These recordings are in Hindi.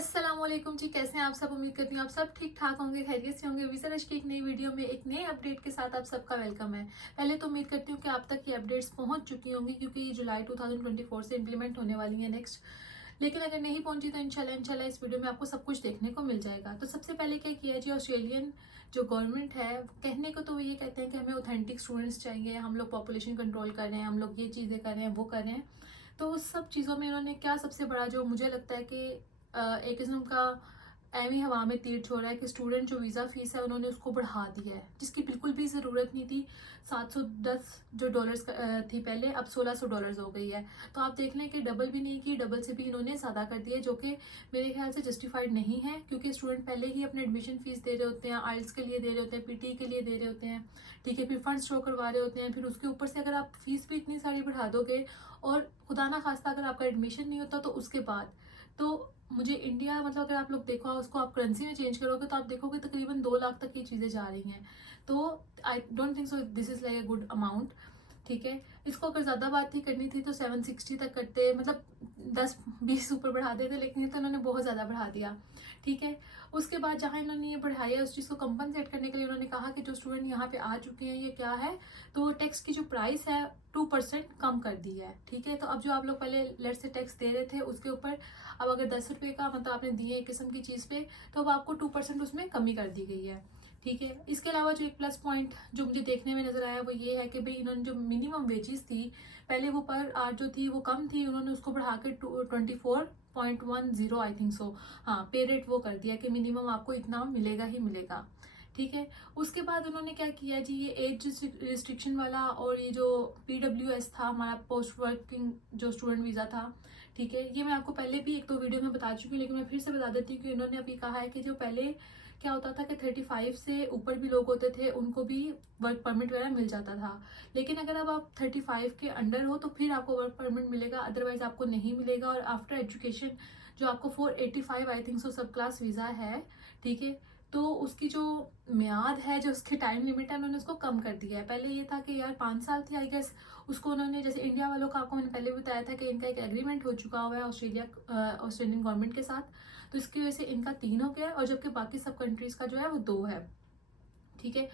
अस्सलामुअलैकुम जी, कैसे हैं आप सब। उम्मीद करती हूँ आप सब ठीक ठाक होंगे, खैरियत से होंगे। वीज़ा रश की एक नई वीडियो में एक नए अपडेट के साथ आप सबका वेलकम है। पहले तो उम्मीद करती हूँ कि आप तक ये अपडेट्स पहुंच चुकी होंगी, क्योंकि ये जुलाई 2024 से इम्प्लीमेंट होने वाली है नेक्स्ट। लेकिन अगर नहीं पहुंची तो इंशाल्लाह इस वीडियो में आपको सब कुछ देखने को मिल जाएगा। तो सबसे पहले क्या किया जी, ऑस्ट्रेलियन जो गवर्नमेंट है, कहने को तो वो ये कहते हैं कि हमें ऑथेंटिक स्टूडेंट्स चाहिए, हम लोग पॉपुलेशन कंट्रोल कर रहे हैं, हम लोग ये चीज़ें कर रहे हैं, वो कर रहे हैं। तो उस सब चीज़ों में इन्होंने क्या सबसे बड़ा जो मुझे लगता है कि एक किस्म का एम ही हवा में तीर छोड़ा है कि स्टूडेंट जो वीज़ा फीस है उन्होंने उसको बढ़ा दिया है, जिसकी बिल्कुल भी ज़रूरत नहीं थी। 710 जो डॉलर्स थी पहले, अब $1600 हो गई है। तो आप देख लें कि डबल भी नहीं की, डबल से भी इन्होंने ज़्यादा कर दिया, जो कि मेरे ख्याल से जस्टिफाइड नहीं है, क्योंकि स्टूडेंट पहले ही अपने एडमिशन फीस दे रहे होते हैं, आइल्स के लिए दे रहे होते हैं, पीटी के लिए दे रहे होते हैं, ठीक है, फिर फंड शो करवा रहे होते हैं, फिर उसके ऊपर से अगर आप फीस भी इतनी सारी बढ़ा दोगे और खुदा ना खास्ता अगर आपका एडमिशन नहीं होता तो उसके बाद तो मुझे इंडिया, मतलब अगर आप लोग देखो उसको आप करेंसी में चेंज करोगे तो आप देखोगे तकरीबन 2 लाख तक की चीज़ें जा रही हैं। तो I don't think so this is like a good amount, ठीक है। इसको अगर ज़्यादा बात ही करनी थी तो 760 तक करते, मतलब 10-20 ऊपर बढ़ा देते, लेकिन ये तो इन्होंने बहुत ज़्यादा बढ़ा दिया, ठीक है। उसके बाद जहाँ इन्होंने ये बढ़ाया उस चीज़ को कंपनसेट करने के लिए उन्होंने कहा कि जो स्टूडेंट यहाँ पे आ चुके हैं ये क्या है, तो टैक्स की जो प्राइस है 2% कम कर दी है, ठीक है। तो अब जो आप लोग पहले लेट से टैक्स दे रहे थे उसके ऊपर अब अगर 10 रुपये का मतलब आपने दिए एक किस्म की चीज़ पे, तो अब आपको 2% उसमें कमी कर दी गई है, ठीक है। इसके अलावा जो एक प्लस पॉइंट जो मुझे देखने में नजर आया वो ये है कि भाई इन्होंने जो मिनिमम वेजेस थी पहले वो पर आवर जो थी वो कम थी, उन्होंने उसको बढ़ा के 24.10 आई थिंक सो, हाँ, पे रेट वो कर दिया कि मिनिमम आपको इतना मिलेगा ही मिलेगा, ठीक है। उसके बाद उन्होंने क्या किया जी, ये एज रिस्ट्रिक्शन वाला और ये जो PWS था हमारा पोस्ट वर्किंग जो स्टूडेंट वीज़ा था, ठीक है, ये मैं आपको पहले भी एक दो वीडियो में बता चुकी हूँ, लेकिन मैं फिर से बता देती हूँ कि इन्होंने अभी कहा है कि जो पहले क्या होता था कि 35 से ऊपर भी लोग होते थे उनको भी वर्क परमिट वगैरह मिल जाता था, लेकिन अगर अब आप 35 के अंडर हो तो फिर आपको वर्क परमिट मिलेगा, अदरवाइज आपको नहीं मिलेगा। और आफ्टर एजुकेशन जो आपको 485 आई थिंक सो सब क्लास वीज़ा है, ठीक है, तो उसकी जो म्याद है, जो उसकी टाइम लिमिट है, उन्होंने उसको कम कर दिया है। पहले ये था कि यार 5 साल थी आई गेस, उसको उन्होंने, जैसे इंडिया वालों का आपको मैंने पहले भी बताया था कि इनका एक एग्रीमेंट हो चुका हुआ है ऑस्ट्रेलियन गवर्नमेंट के साथ, तो इसकी वजह से इनका 3 हो गया और जबकि बाकी सब कंट्रीज का जो है वो 2 है, ठीक है।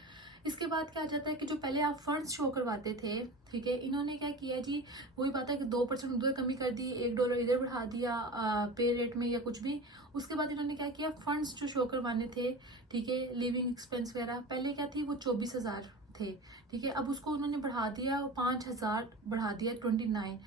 इसके बाद क्या आ जाता है कि जो पहले आप फंड्स शो करवाते थे, ठीक है, इन्होंने क्या किया जी, वही बात है कि 2% उधर कमी कर दी, $1 इधर बढ़ा दिया पे रेट में या कुछ भी। उसके बाद इन्होंने क्या किया, फंड्स जो शो करवाने थे, ठीक है, लिविंग एक्सपेंस वगैरह, पहले क्या थी वो 24,000 थे, ठीक है, अब उसको उन्होंने बढ़ा दिया, 5,000 बढ़ा दिया, 29।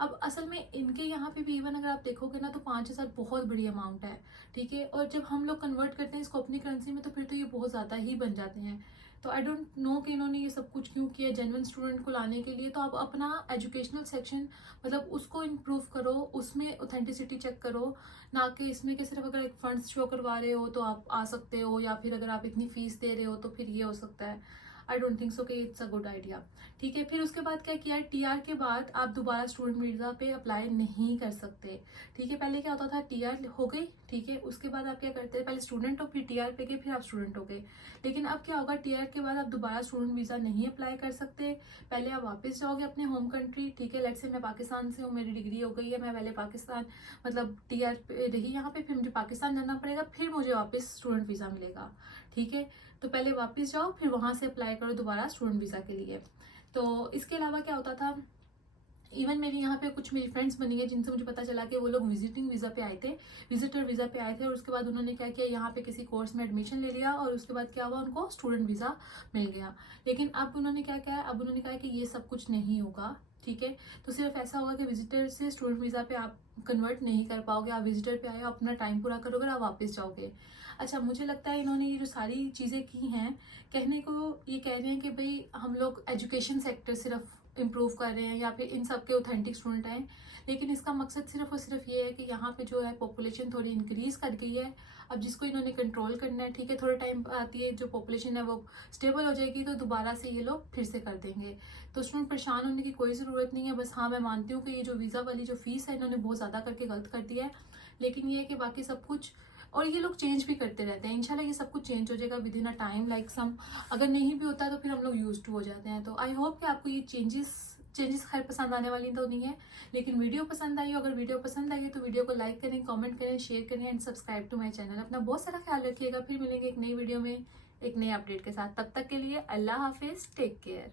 अब असल में इनके यहाँ पे भी इवन अगर आप देखोगे ना तो 5,000 बहुत बड़ी अमाउंट है, ठीक है, और जब हम लोग कन्वर्ट करते हैं इसको अपनी करेंसी में तो फिर तो ये बहुत ज़्यादा ही बन जाते हैं। तो आई डोंट नो कि इन्होंने ये सब कुछ क्यों किया जेन्युइन स्टूडेंट को लाने के लिए। तो आप अपना एजुकेशनल सेक्शन मतलब उसको इम्प्रूव करो, उसमें ऑथेंटिसिटी चेक करो, ना कि इसमें कि सिर्फ अगर एक फंड्स शो करवा रहे हो तो आप आ सकते हो, या फिर अगर आप इतनी फीस दे रहे हो तो फिर ये हो सकता है। आई डोंट थिंक सो कि इट्स अ गुड आइडिया, ठीक है। फिर उसके बाद क्या किया, TR के बाद आप दोबारा स्टूडेंट वीज़ा पे अप्लाई नहीं कर सकते, ठीक है। पहले क्या होता था, TR हो गई, ठीक है, उसके बाद आप क्या करते हैं, पहले स्टूडेंट हो फिर TR पे गए फिर आप स्टूडेंट हो गए, लेकिन अब क्या होगा, TR के बाद आप दोबारा स्टूडेंट वीज़ा नहीं अप्लाई कर सकते। पहले आप वापस जाओगे अपने होम कंट्री, ठीक है, लेट्स से मैं पाकिस्तान से हूँ, मेरी डिग्री हो गई है, मैं पहले पाकिस्तान मतलब TR पे रही यहाँ पे, फिर मुझे पाकिस्तान जाना पड़ेगा, फिर मुझे वापस स्टूडेंट वीज़ा मिलेगा, ठीक है। तो पहले वापस जाओ फिर वहाँ से अप्लाई करो दोबारा स्टूडेंट वीज़ा के लिए। तो इसके अलावा क्या होता था, इवन मेरी यहाँ पे कुछ मेरी फ्रेंड्स बनी है जिनसे मुझे पता चला कि वो लोग विजिटिंग वीज़ा पे आए थे, विजिटर वीज़ा पे आए थे, और उसके बाद उन्होंने क्या किया, यहाँ पे किसी कोर्स में एडमिशन ले लिया और उसके बाद क्या हुआ, उनको स्टूडेंट वीज़ा मिल गया। लेकिन अब उन्होंने क्या किया, अब उन्होंने कहा कि ये सब कुछ नहीं होगा, ठीक है। तो सिर्फ ऐसा होगा कि विजिटर से स्टूडेंट वीज़ा पे आप कन्वर्ट नहीं कर पाओगे, आप विजिटर पे आए हो, अपना टाइम पूरा करोगे, आप वापस जाओगे। अच्छा, मुझे लगता है इन्होंने ये जो सारी चीज़ें की हैं, कहने को ये कह रहे हैं कि भाई हम लोग एजुकेशन सेक्टर सिर्फ इम्प्रूव कर रहे हैं या फिर इन सब के ऑथेंटिक स्टूडेंट हैं, लेकिन इसका मकसद सिर्फ और सिर्फ ये है कि यहाँ पे जो है पॉपुलेशन थोड़ी इंक्रीज कर गई है। अब जिसको इन्होंने कंट्रोल करना है, ठीक है, थोड़े टाइम आती है जो पॉपुलेशन है वो स्टेबल हो जाएगी तो दोबारा से ये लोग फिर से कर देंगे। तो स्टूडेंट परेशान होने की कोई ज़रूरत नहीं है। बस हाँ, मैं मानती हूँ कि ये जो वीज़ा वाली जो फीस है इन्होंने बहुत ज़्यादा करके गलत कर दिया है, लेकिन ये है कि बाकी सब कुछ, और ये लोग चेंज भी करते रहते हैं, इंशाल्लाह ये सब कुछ चेंज हो जाएगा within a time, like some, अगर नहीं भी होता तो फिर हम लोग यूज टू हो जाते हैं। तो आई होप कि आपको ये चेंजेस चेंजेस खैर पसंद आने वाली तो नहीं है, लेकिन वीडियो पसंद आई हो, अगर वीडियो पसंद आई तो वीडियो को लाइक करें, कमेंट करें, शेयर करें and subscribe to my channel. अपना बहुत सारा ख्याल रखिएगा, फिर मिलेंगे एक नई वीडियो में एक नए अपडेट के साथ। तब तक के लिए अल्लाह हाफिज, टेक केयर।